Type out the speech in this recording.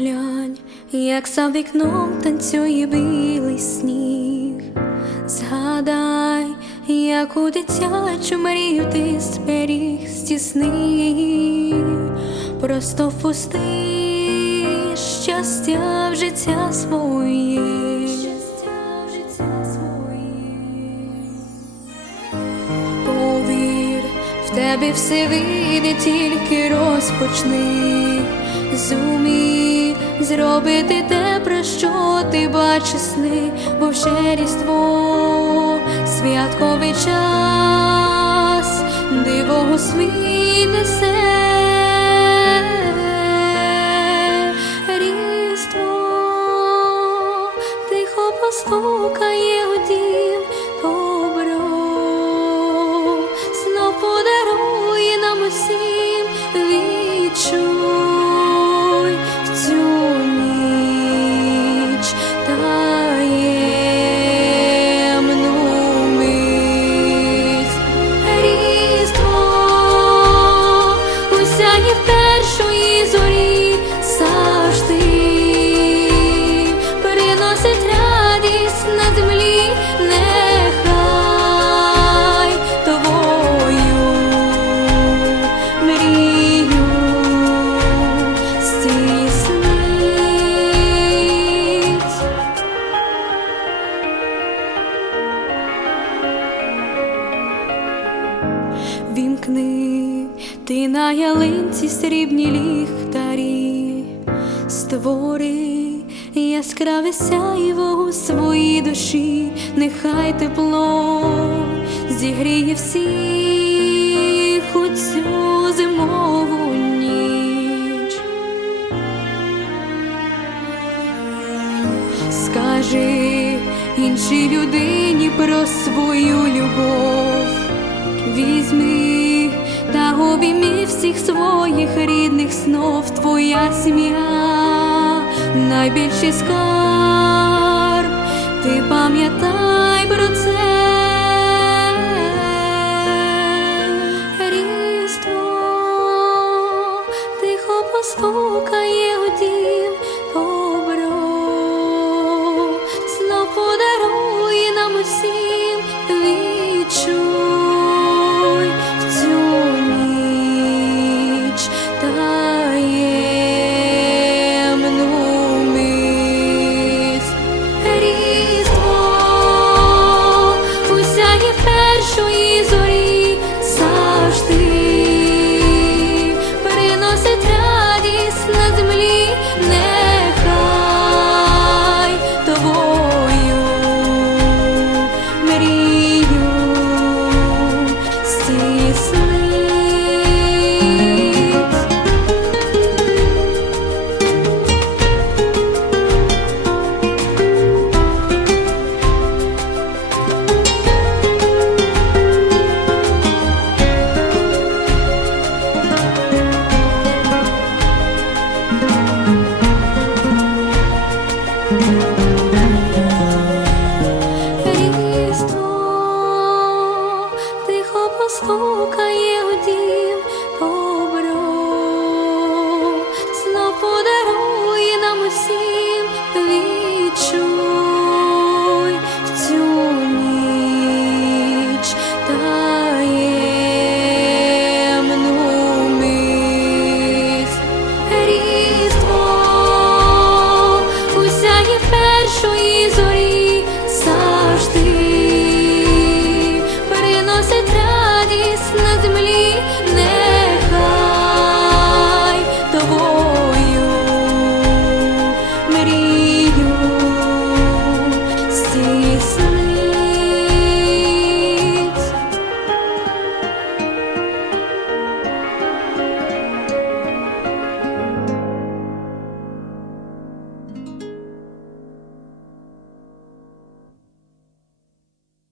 Поглянь, як за вікном танцює білий сніг. Згадай, як у дитячу мрію ти зберіг стісни, просто впусти щастя в життя своє. Повір, в тебе все вийде, тільки розпочни. Зумій зробити те, про що ти бачиш сни, бо вже різдво, святковий час, дивого свій несе. На ялинці срібні ліхтарі, створи яскраве сяйво у своїй душі, нехай тепло зігріє всіх у цю зимову ніч. Скажи іншій людині про свою любов. Візьми обіймі всіх своїх рідних снов. Твоя сім'я, найбільший скарб, ти пам'ятай про це. Різдво, тихо постукає у дім.